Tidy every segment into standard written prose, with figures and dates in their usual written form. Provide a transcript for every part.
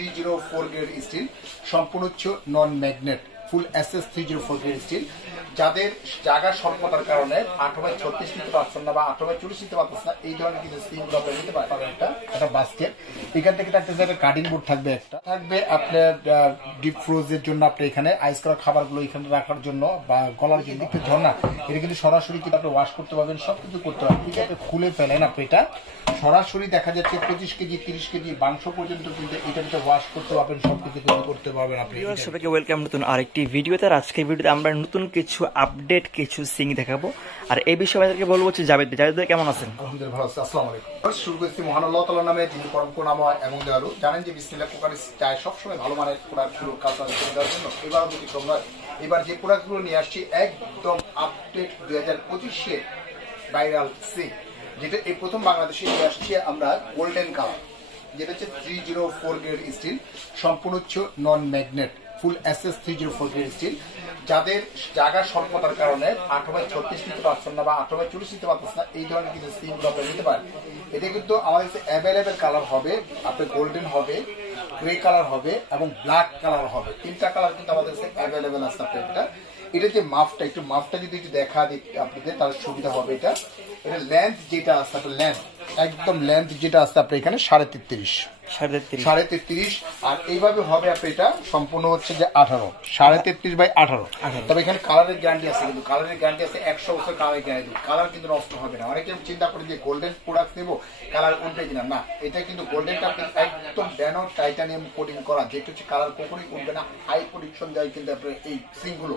304 grade still, সম্পূর্ণ হচ্ছে নন magnet ফুল SS 304 grade still. যাদের জায়গা স্বল্পতার কারণে 8x36 নিতে পারছেন না বা 8x40 নিতে পারছেন না, এই ধরনের কিন্তু স্টিলগুলো আপনি নিতে পারবেন। একটা বাস্কেট এখান থেকে থাকতেছে, একটা কাটিং বোর্ড থাকবে, একটা থাকবে আপনার ডিপ ফ্রোজের জন্য, আপনি এখানে আইস করা খাবারগুলো এখানে রাখার জন্য, বা গলার যে দিকটা ঝর্ণা, এটা কিন্তু সরাসরি কিন্তু আপনি ওয়াশ করতে পারবেন, সবকিছু করতে পারবেন। ঠিক আছে, খুলে ফেলেন আপনি এটা সরাসরি, দেখা যাচ্ছে 25 কেজি 30 কেজি মাংস পর্যন্ত কিন্তু এটা ভিতরে ওয়াশ করতে পারবেন, সবকিছু কিন্তু করতে পারবেন আপনি। সবাইকে ওয়েলকাম নতুন আরেকটি ভিডিওতে। আর আজকের ভিডিওতে আমরা নতুন কিছু আপডেট, কিছু সিং দেখাবো। আর এই বিষয়ে আমাদেরকে বলবো হচ্ছে জাভেদ ভাই কেমন আছেন? আলহামদুলিল্লাহ ভালো আছি। আসসালামু আলাইকুম। শুরু করছি মহান আল্লাহ তাআলার নামে, যিনি পরম করুণাময় এবং দয়ালু। জানেন যে বিসমিল্লাহ কুকার চায় সবসময় ভালো মানের প্রোডাক্টগুলো কাজ করে দেওয়ার জন্য। এবার ব্যতিক্রম নয়, এবার যে প্রোডাক্টগুলো নিয়ে আসছি একদম আপডেট 2025 এর ভাইরাল সিং, যেটা এই প্রথম বাংলাদেশে নিয়ে আসছি আমরা গোল্ডেন কালার, যেটা হচ্ছে 304 গ্রেড স্টিল, সম্পূর্ণ হচ্ছে নন ম্যাগনেট ফুল এসএস 304 গ্রেড স্টিল। যাদের জায়গা স্বল্পতার কারণে 8x36 নিতে পারছেন না বা 8x40 নিতে পারছেন না, এই ধরনের কিন্তু স্টিলগুলো আপনি নিতে পারেন। এটা কিন্তু আমাদের কাছে অ্যাভেলেবেল কালার হবে, আপনার গোল্ডেন হবে, গ্রে কালার হবে এবং ব্ল্যাক কালার হবে। তিনটা কালার কিন্তু আমাদের কাছে অ্যাভেলেবেল আছে। আপনার এটা যে মাফটা, একটু মাফটা যদি একটু দেখা দিই আপনাদের, তাহলে সুবিধা হবে। এটা লেন্থ যেটা আছে, আপনার লেন্থ একদম লেন্থ যেটা আছে আপনার এখানে 33.5, আর এইভাবে হবে আপনি এটা সম্পূর্ণ হচ্ছে যে 18.5/18। তবে এখানে কালারের গ্যারান্টি আছে, কিন্তু কালারের গ্যারান্টি আছে 100 বছর কালারের গ্যারান্টি। কালার কিন্তু নষ্ট হবে না। অনেকে চিন্তা করে যে গোল্ডেন প্রোডাক্ট নেবো, কালার উঠবে কিনা, না, এটা কিন্তু গোল্ডেনটা একদম ব্যানো টাইটানিয়াম কোটিং করা, যেটা হচ্ছে কালার কখনোই উঠবে না। হাই প্রোডিকশন দেয় কিন্তু আপনার এই সিংগুলো।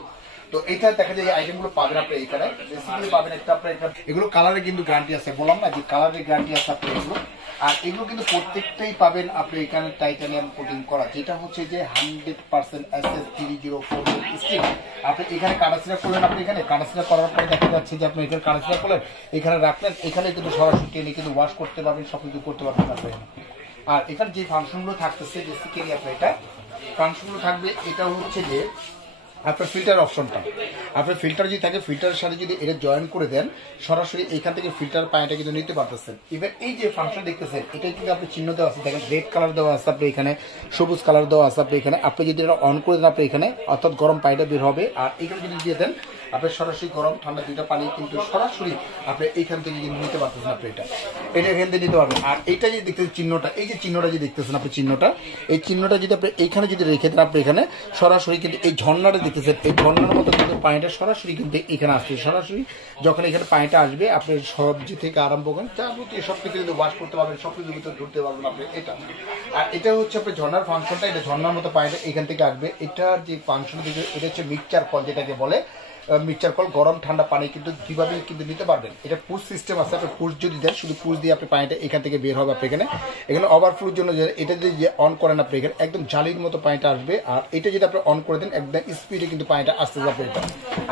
তো এটা দেখা যায় এই আইটেমগুলো পাবেন আপনি এখানে, বেসিক্যালি পাবেন একটা আপনার এগুলো কালারের কিন্তু গ্যারান্টি আছে, বললাম না যে কালারের গ্যারান্টি আছে আপনি এগুলো। আর এগুলো কিন্তু প্রত্যেকটাই পাবেন আপনি এখানে টাইটানিয়াম কোটিং করা, যেটা হচ্ছে যে 100% এসএস 304 স্টিল। আপনি এখানে কাটাছিরা করলেন, আপনি এখানে কাটাছিরা করার পরে দেখা যাচ্ছে যে আপনি এখানে কাটাছিরা করলেন, এখানে রাখলেন, এখানে কিন্তু সরাসরি টেনে কিন্তু ওয়াশ করতে পারবেন, সব কিছু করতে পারবেন আপনি। আর এখানে যে ফাংশনগুলো থাকতেছে বেসিক্যালি আপনার এটা ফাংশনগুলো থাকবে, এটা হচ্ছে যে আপনার ফিল্টার অপশনটা, আপনার ফিল্টার যদি থাকে, ফিল্টারের সাথে যদি এটা জয়েন করে দেন, সরাসরি এখান থেকে ফিল্টার পানিটা কিন্তু নিতে পারতেছেন। এবার এই যে ফাংশন দেখতেছেন, এটা কিন্তু আপনি চিহ্ন দেওয়া আছে, দেখেন রেড কালার দেওয়া আছে আপনি এখানে, সবুজ কালার দেওয়া আছে আপনি এখানে। আপনি যদি এটা অন করে দেন আপনি এখানে, অর্থাৎ গরম পানিটা বের হবে। আর এখানে যদি দিয়ে দেন আপনি সরাসরি গরম ঠান্ডা দুইটা পানি কিন্তু সরাসরি আপনি এইখান থেকে কিন্তু নিতে পারতেছেন। আপনি এটা এখান থেকে নিতে পারবেন। আর এইটা যে দেখতেছেন চিহ্নটা, এই যে চিহ্নটা যে দেখতেছেন আপনি চিহ্নটা, এই চিহ্নটা যদি আপনি এইখানে যদি রেখে দেন, আপনি এখানে সরাসরি কিন্তু এই ঝর্ণাটা দেখতেছেন, এই ঝর্ণার মতো কিন্তু পানিটা সরাসরি কিন্তু এখানে আসছে। সরাসরি যখন এখানে পানিটা আসবে, আপনি সবজি থেকে আরম্ভ করেন যাবতীয় সব কিছু কিন্তু ওয়াশ করতে পারবেন, সব কিছু ভিতরে ঢুকতে পারবেন আপনি এটা। আর এটা হচ্ছে আপনার ঝর্ণার ফাংশনটা, এটা ঝর্ণার মতো পানিটা এখান থেকে আসবে। এটার যে ফাংশন, এটা হচ্ছে মিক্সচার কল, যেটাকে বলে মিক্সচার কল। গরম ঠান্ডা পানি কিন্তু দুইভাবে কিন্তু নিতে পারবেন। এটা পুশ সিস্টেম আছে, আপনি পুশ যদি দেন, শুধু পুশ দিয়ে আপনি পানিটা এখান থেকে বের হবে আপনি এখানে। এখানে ওভারফ্লোর জন্য এটা যদি অন করেন আপনি এখানে একদম জালির মতো পানিটা আসবে। আর এটা যদি আপনি অন করে দেন, একদম স্পিডে কিন্তু পানিটা আসতে যাবে এটা।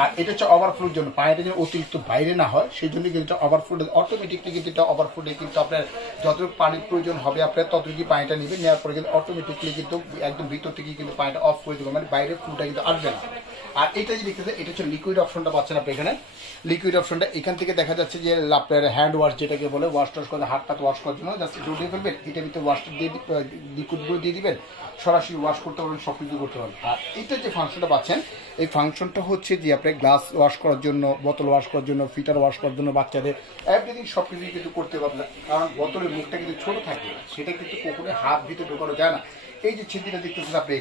আর এটা হচ্ছে ওভারফ্লোর জন্য, পানিটা যেন অতিরিক্ত বাইরে না হয় সেই জন্য কিন্তু ওভারফ্লো, অটোমেটিকলি কিন্তু এটা ওভারফ্লোতে কিন্তু আপনার যতটুকু পানির প্রয়োজন হবে আপনার ততটুকু পানিটা নেবে, নেওয়ার পরে কিন্তু অটোমেটিকলি কিন্তু একদম ভিতর থেকে কিন্তু পানিটা অফ করে দেবে, মানে বাইরের ফ্লোটা কিন্তু আসবে না। আর এটা যে দেখতেছে, এটা হচ্ছে লিকুইড অপশনটা পাচ্ছেন আপনি এখানে। লিকুইড অপশনটা এখান থেকে দেখা যাচ্ছে যে আপনার হ্যান্ড ওয়াশ, যেটাকে বলে ওয়াশ টাশ করে হাত পাত ওয়াশ করার জন্য জাস্ট একটু উঠিয়ে ফেলবেন, এটার ভিতরে ওয়াশটা দিয়ে লিকুইডগুলো দিয়ে দিবেন, সরাসরি ওয়াশ করতে পারবেন, সব কিছু করতে পারবেন। আর এটা যে ফাংশনটা পাচ্ছেন, এই ফাংশনটা হচ্ছে যে আপনার গ্লাস ওয়াশ করার জন্য, বোতল ওয়াশ করার জন্য, ফিল্টার ওয়াশ করার জন্য, বাচ্চাদের এভরিথিং সব কিছুই কিন্তু করতে পারবেন। কারণ বোতলের মুখটা কিন্তু ছোট থাকে, সেটা কিন্তু কখনো হাত ভিতরে ঢোকানো যায় না। এই যে ছিদ্রটা দেখতেছেন আপনি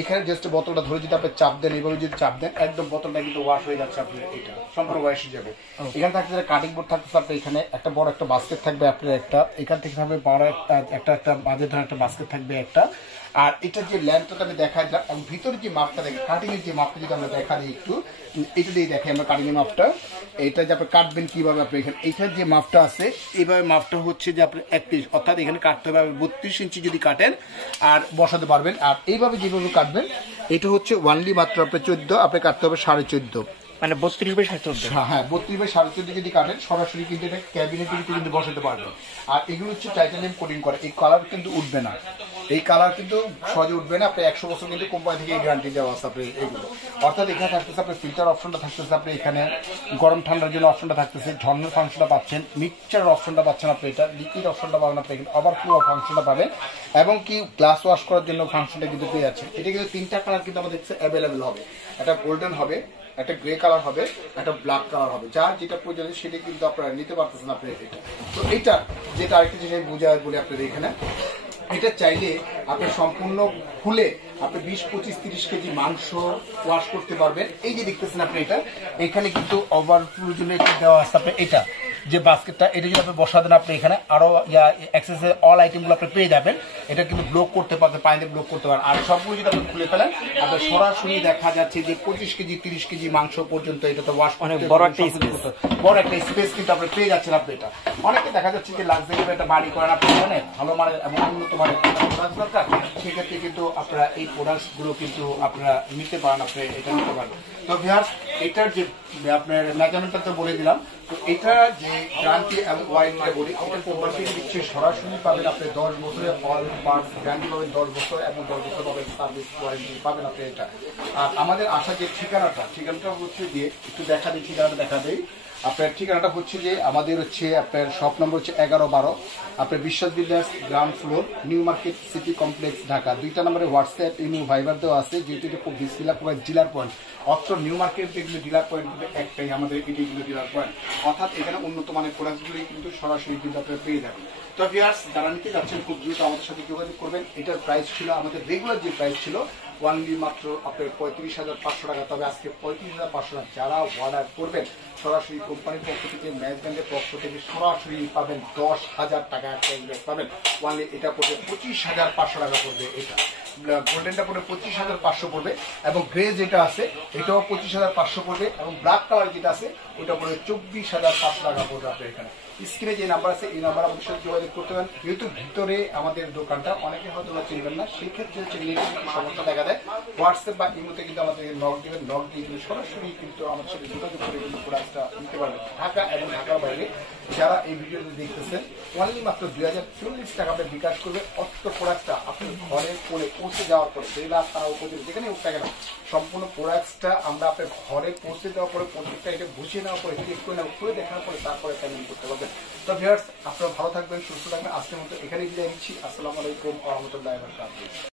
এখানে জাস্ট বোতলটা ধরে যদি আপনি চাপ দেন, এভাবে যদি চাপ দেন, একদম বোতলটা কিন্তু ওয়াশ হয়ে যাচ্ছে আপনার, এটা সম্পূর্ণ ওয়াশ হয়ে যাবে। এখানে থাকছে কাটিং বোর্ড থাকতেছে আপনার এখানে, একটা বড় একটা বাস্কেট থাকবে আপনার একটা, এখান থেকে থাকবে বড় একটা মাঝে ধরে একটা বাস্কেট থাকবে একটা। আর এটা যে ল্যাম্পটা আমি দেখা যায়, ভিতরে যে মাপটা দেখেন, কাটিং এর যে মাপটা যদি আমরা দেখা দিই একটু, এটা দিয়ে দেখাই আমরা কাটিং এর মাপটা। এটা যে আপনি কাটবেন কিভাবে, আপনি এখানে এইখানে যে মাপটা আছে, এইভাবে মাপটা হচ্ছে যে আপনি 31, অর্থাৎ এখানে কাটতে হবে 32 ইঞ্চি যদি কাটেন আর বসাতে পারবেন। আর এইভাবে যেভাবে কাটবেন, এটা হচ্ছে ওয়ানলি মাত্র আপনার 14, আপনি কাটতে হবে 14.5, মানে 32/14। হ্যাঁ 32/14 যদি কাটেন, সরাসরি কিন্তু এটা ক্যাবিনেটের ভিতরে কিন্তু বসাতে পারবেন। আর এগুলো হচ্ছে টাইটানিয়াম কোটিং করে, এই কালার কিন্তু উঠবে না। এই কালার কিন্তু সহজে উঠবে না, আপনি 100 বছর কিন্তু কোম্পানি থেকে গ্যারান্টি দেওয়া আছে আপনি এগুলো। অর্থাৎ এখানে থাকতেছে আপনার ফিল্টার অপশনটা থাকতেছে, আপনি এখানে গরম ঠান্ডার জন্য অপশনটা থাকতেছে, ঝর্ণার ফাংশনটা পাচ্ছেন, মিক্সচার অপশনটা পাচ্ছেন আপনি, এটা লিকুইড অপশনটা পাবেন আপনি, ওভারফ্লো ফাংশনটা পাবেন, এবং কি গ্লাস ওয়াশ করার জন্য ফাংশনটা কিন্তু পেয়ে যাচ্ছেন। এটা কিন্তু 3টা কালার কিন্তু আমাদের অ্যাভেলেবেল হবে, একটা গোল্ডেন হবে, একটা গ্রে কালার হবে, একটা ব্ল্যাক কালার হবে, যার যেটা প্রয়োজন সেটা কিন্তু আপনারা নিতে পারতেছেন আপনি এটা। তো এইটা যেটা আরেকটা জিনিস বোঝায় বলে আপনাদের এখানে, এটা চাইলে আপনি সম্পূর্ণ খুলে আপনি 20-25-30 কেজি মাংস ওয়াশ করতে পারবেন। এই যে দেখতেছেন আপনি এটা, এখানে কিন্তু ওভারফ্লো জন্য এটা দেওয়া আছে আপনি, এটা যে বাস্কেটটা এটা যদি আপনি বসা দেন আপনি এখানে আরো অ্যাক্সেসের অল আইটেমগুলো আপনি পেয়ে যাবেন। এটা কিন্তু ব্লক করতে পারবেন, পানিতে ব্লক করতে পারেন। আর সবগুলো যদি আপনি খুলে ফেলেন আপনার সরাসরি দেখা যাচ্ছে যে 25 কেজি 30 কেজি মাংস পর্যন্ত এটাতে ওয়াশ অনেক বড় একটা স্পেস কিন্তু আপনি পেয়ে যাচ্ছেন আপনি এটা। অনেকে দেখা যাচ্ছে যে লাক্সারি একটা বাড়ি করেন আপনি জানেন, ভালো মানের এবং উন্নত মানের প্রোডাক্ট দরকার, সেক্ষেত্রে কিন্তু আপনারা এই প্রোডাক্টস গুলো কিন্তু আপনারা নিতে পারেন, আপনি এটা নিতে পারেন। তো ভিউয়ার্স, এটার যে আপনার মেজারমেন্টটা তো বলে দিলাম, তো এটা যে গ্যারান্টি এবং ওয়ারেন্টি বলি, এটা কোম্পানি থেকে দিচ্ছে, সরাসরি পাবেন আপনি 10 বছরের অল পার্টস গ্যারান্টি পাবেন, 10 বছর এবং 10 বছর পাবেন সার্ভিস ওয়ারেন্টি পাবেন আপনি এটা। আর আমাদের আসা যে ঠিকানাটা হচ্ছে যে একটু দেখা দিই, ঠিকানাটা দেখা দেই। আপনার ঠিকানাটা হচ্ছে যে আমাদের হচ্ছে আপনার শপ নম্বর হচ্ছে 11-12, আপনার বিশ্বাস builders, ground floor, new market city complex, Dhaka. 2টা নম্বরে হোয়াটসঅ্যাপ, ইমো, ভাইবার দেওয়া আছে, যেহেতু এটা খুব ডিলার পয়েন্ট। অত্র নিউ মার্কেট যেগুলো ডিলার পয়েন্ট কিন্তু একটাই, আমাদের এটিগুলো ডিলার পয়েন্ট, অর্থাৎ এখানে উন্নত মানের প্রোডাক্টগুলি কিন্তু সরাসরি কিন্তু আপনারা পেয়ে যাবেন। তো ভিউয়ার্স, যারা নিতে যাচ্ছেন খুব দ্রুত আমাদের সাথে যোগাযোগ করবেন। এটার প্রাইস ছিল আমাদের রেগুলার যে প্রাইস ছিল ওয়ানলি মাত্র আপনার 35,500 টাকা, তবে আজকে 35,500 টাকা। যারা অর্ডার করবেন সরাসরি কোম্পানির পক্ষ থেকে, ম্যানেজমেন্টের পক্ষ থেকে সরাসরি পাবেন 10,000 টাকা ক্যাশব্যাক পাবেন। ওয়ানলি এটা পড়বে 25,500 টাকা পড়বে, এটা গোল্ডেনটা পড়বে 25,500 পড়বে, এবং গ্রে যেটা আছে এটাও 25,500 পড়বে, এবং ব্ল্যাক কালার যেটা আছে ওটা পড়বে 24,500 টাকা পড়বে আপনার এখানে। স্ক্রিনে যে নাম্বার আছে এই নাম্বার আমাদের সাথে যোগাযোগ করতে পারেন। যেহেতু ভিতরে আমাদের দোকানটা অনেকে হয়তো চিনবেন না, সেই ক্ষেত্রে হচ্ছে সমস্যা দেখা দেয়, হোয়াটসঅ্যাপ বা ইমোতে কিন্তু আমাদের নক দিবেন, নক দিয়ে কিন্তু সরাসরি কিন্তু আমাদের সাথে যোগাযোগ করে কিন্তু প্রোডাক্টটা নিতে পারবেন। ঢাকা এবং ঢাকার বাইরে যারা এই ভিডিওটি দেখতেছেন অনলি মাত্র 2040 টাকা আপনি বিকাশ করবে। অত প্রোডাক্টটা আপনি ঘরে পরে পৌঁছে যাওয়ার পরে, জেলা থানা উপজেলা যেখানে হোক না, সম্পূর্ণ প্রোডাক্টটা আমরা আপনার ঘরে পৌঁছে দেওয়ার পরে, প্রত্যেকটা এটা বুঝিয়ে নেওয়ার পরে, চেক করে নেওয়া, খুলে দেখার পরে তারপরে পেমেন্ট করতে পারবেন। তো ভিউয়ার্স, আপনারা ভালো থাকবেন, সুস্থ থাকবেন। আজকের মতো এখানে বিদায় নিচ্ছি। আসসালামু আলাইকুম ওয়া রাহমাতুল্লাহি ওয়া বারাকাতুহু।